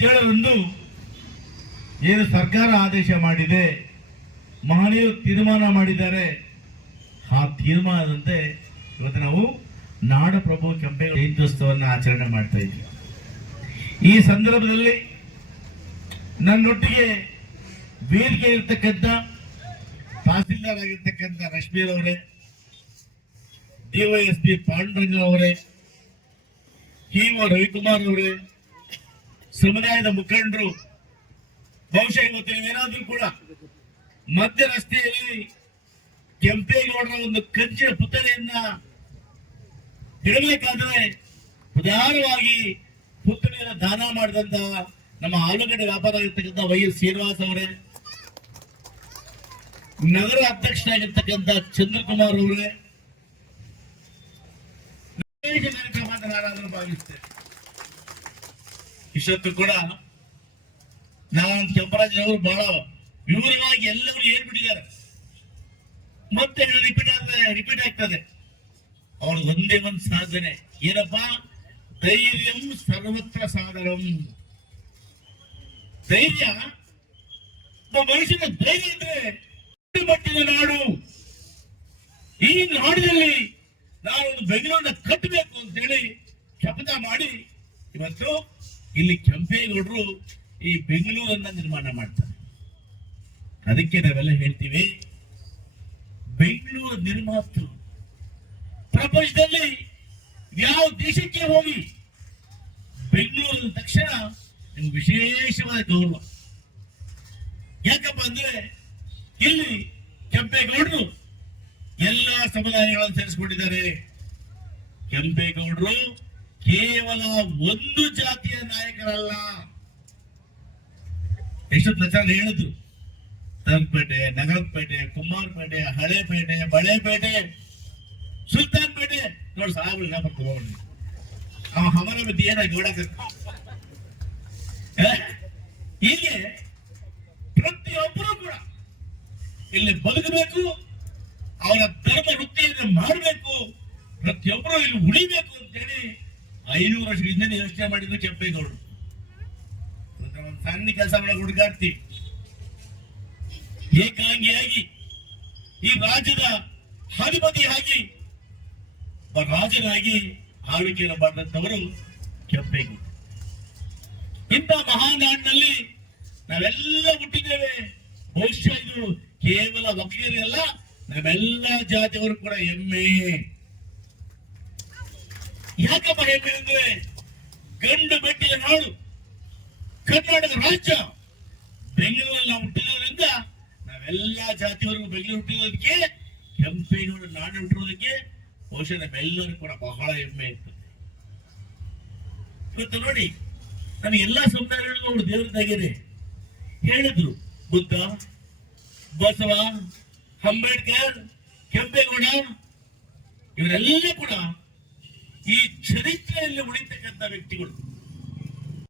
ಇಪ್ಪತ್ತೇಳರಂದು ಏನು ಸರ್ಕಾರ ಆದೇಶ ಮಾಡಿದೆ, ಮಹನೀಯರು ತೀರ್ಮಾನ ಮಾಡಿದ್ದಾರೆ, ಆ ತೀರ್ಮಾನದಂತೆ ಇವತ್ತು ನಾವು ನಾಡಪ್ರಭು ಕೆಂಪೆ ಜಯಂತ್ಯೋತ್ಸವವನ್ನು ಆಚರಣೆ ಮಾಡ್ತಾ ಇದ್ವಿ. ಈ ಸಂದರ್ಭದಲ್ಲಿ ನನ್ನೊಟ್ಟಿಗೆ ವೇದಿಕೆ ಇರ್ತಕ್ಕಂಥ ತಹಸೀಲ್ದಾರ್ ಆಗಿರ್ತಕ್ಕಂಥ ರಶ್ಮೀರ್ ಅವರೇ, ಡಿವೈಎಸ್ಪಿ ಪಾಂಡುರಂಗ ಅವರೇ ಹಿಒ ರವಿಕುಮಾರ್ ಅವರೇ ಸಮುದಾಯದ ಮುಖಂಡರು, ಬಹುಶಃ ಇವತ್ತು ನೀವೇನಾದ್ರೂ ಕೂಡ ಮಧ್ಯ ರಸ್ತೆಯಲ್ಲಿ ಕೆಂಪೇಗೌಡರ ಒಂದು ಕಂಚಿನ ಪುತ್ಥಳಿಯನ್ನ ಇಡಬೇಕಾದ್ರೆ ಉದಾರವಾಗಿ ಪುತ್ಥಳಿಯನ್ನು ದಾನ ಮಾಡಿದಂತ ನಮ್ಮ ಆಲೂಗಡ್ಡೆ ವ್ಯಾಪಾರ ಆಗಿರ್ತಕ್ಕಂಥ ವೈ ಎಸ್ ಶ್ರೀನಿವಾಸ್ ಅವರೇ, ನಗರ ಅಧ್ಯಕ್ಷರಾಗಿರ್ತಕ್ಕಂಥ ಚಂದ್ರಕುಮಾರ್ ಅವರೇ ಭಾವಿಸ್ತೇನೆ. ಇಷ್ಟೊತ್ತು ಕೂಡ ನಾನು ಕೆಂಪರಾಜ್ ಅವರು ಬಹಳ ವಿವರವಾಗಿ ಎಲ್ಲರೂ ಹೇಳ್ಬಿಟ್ಟಿದ್ದಾರೆ. ಮತ್ತೆ ರಿಪೀಟ್ ಆಗ್ತದೆ ರಿಪೀಟ್ ಆಗ್ತದೆ. ಅವ್ರ ಒಂದೇ ಒಂದು ಸಾಧನೆ. ಏನಪ್ಪಾ? ಧೈರ್ಯಂ ಸರ್ವತ್ರ ಸಾಧನಂ ಧೈರ್ಯ? ಮನುಷ್ಯನ ಧೈರ್ಯ ಒಂದು ಮಟ್ಟಿನ ನಾಡು. ಈ ನಾಡಿನಲ್ಲಿ ನಾನು ಒಂದು ಬೆಂಗಳೂರನ್ನ ಕಟ್ಟಬೇಕು ಅಂತ ಹೇಳಿ ಶಪಥ ಮಾಡಿ ಇವತ್ತು ಇಲ್ಲಿ ಕೆಂಪೇಗೌಡರು ಈ ಬೆಂಗಳೂರನ್ನ ನಿರ್ಮಾಣ ಮಾಡ್ತಾರೆ. ಅದಕ್ಕೆ ನಾವೆಲ್ಲ ಹೇಳ್ತೀವಿ, ಬೆಂಗಳೂರು ನಿರ್ಮಾತೃ, ಪ್ರಪಂಚದಲ್ಲಿ ಯಾವ ದೇಶಕ್ಕೆ ಹೋಗಿ ಬೆಂಗಳೂರು ಅಂದ ತಕ್ಷಣ ನಿಮ್ಗೆ ವಿಶೇಷವಾದ ಗೌರವ. ಯಾಕಪ್ಪ ಅಂದ್ರೆ ಇಲ್ಲಿ ಕೆಂಪೇಗೌಡರು ಎಲ್ಲ ಸಮುದಾಯಗಳನ್ನು ಸೇರಿಸಿಕೊಂಡಿದ್ದಾರೆ. ಕೆಂಪೇಗೌಡರು ಕೇವಲ ಒಂದು ಜಾತಿಯ ನಾಯಕರಲ್ಲ. ಎಷ್ಟು ಪ್ರಚಾರ ಹೇಳಿದ್ರು. ತರ್ಪೇಟೆ ನಗರಪೇಟೆ, ಕುಮಾರಪೇಟೆ, ಹಳೇಪೇಟೆ ಬಳೆಪೇಟೆ ಸುಲ್ತಾನ್ಪೇಟೆ. ನೋಡಿ ಸಾಹೇಬ್ರು ನಾ ಹೋಗ್ಲಿ ಅವ ಹಮರ ಬಿದ್ದು ಏನಾಗಿ ನೋಡಕ ಹೀಗೆ ಪ್ರತಿಯೊಬ್ಬರು ಕೂಡ ಇಲ್ಲಿ ಬದುಕಬೇಕು, ಅವರ ಧರ್ಮ ವೃತ್ತಿಯನ್ನು ಮಾಡಬೇಕು, ಪ್ರತಿಯೊಬ್ಬರು ಇಲ್ಲಿ ಉಳಿಬೇಕು ಅಂತೇಳಿ ಐನೂರು ವರ್ಷದಿಂದ ಯೋಚನೆ ಮಾಡಿದ್ರು ಕೆಂಪೇಗೌಡರು. ಒಂದು ಸಣ್ಣ ಕೆಲಸ ಮಾಡೋ ಹುಡುಗಾಡ್ತಿ ಏಕಾಂಗಿಯಾಗಿ ಈ ರಾಜ್ಯದ ಅಧಿಪತಿಯಾಗಿ ರಾಜನಾಗಿ ಆಳ್ವಿಕೆಯನ್ನು ಮಾಡಿದಂಥವರು ಕೆಂಪೇಗೌಡರು ಇಂಥ ಮಹಾನ್ ನಾಡಿನಲ್ಲಿ ನಾವೆಲ್ಲ ಹುಟ್ಟಿದ್ದೇವೆ. ಬಹುಶಃ ಇದು ಕೇವಲ ಒಕ್ಕಲಿಗರಲ್ಲ ನಾವೆಲ್ಲ ಜಾತಿಯವರು ಕೂಡ ಹೆಮ್ಮೆ ಯಾಕಪ್ಪ ಹೆಮ್ಮೆ ಅಂದ್ರೆ ಗಂಡು ಬೆಟ್ಟಿಯ ನಾಡು ಕರ್ನಾಟಕ ರಾಜ್ಯ. ಬೆಂಗಳೂರಲ್ಲಿ ನಾವು ಹುಟ್ಟಿರೋದ್ರಿಂದ ನಾವೆಲ್ಲ ಜಾತಿಯವರೆಗೂ ಬೆಂಗಳೂರು ಹುಟ್ಟಿರೋದಕ್ಕೆ, ಕೆಂಪೇಗೌಡ ನಾಡು ಹುಟ್ಟಿರೋದಕ್ಕೆ ಬಹುಶಃ ನಮ್ಮೆಲ್ಲರೂ ಕೂಡ ಬಹಳ ಹೆಮ್ಮೆ ಇರ್ತದೆ ಇವತ್ತು ನೋಡಿ ನಮಗೆ ಎಲ್ಲಾ ಸಮುದಾಯಗಳಿಗೂ ಅವರು ದೇವರದಾಗಿದೆ ಹೇಳಿದ್ರು. ಬುದ್ಧ ಬಸವ, ಅಂಬೇಡ್ಕರ್, ಕೆಂಪೇಗೌಡ, ಇವರೆಲ್ಲ ಕೂಡ ಈ ಚರಿತ್ರೆಯಲ್ಲಿ ಉಳಿತಕ್ಕಂಥ ವ್ಯಕ್ತಿಗಳು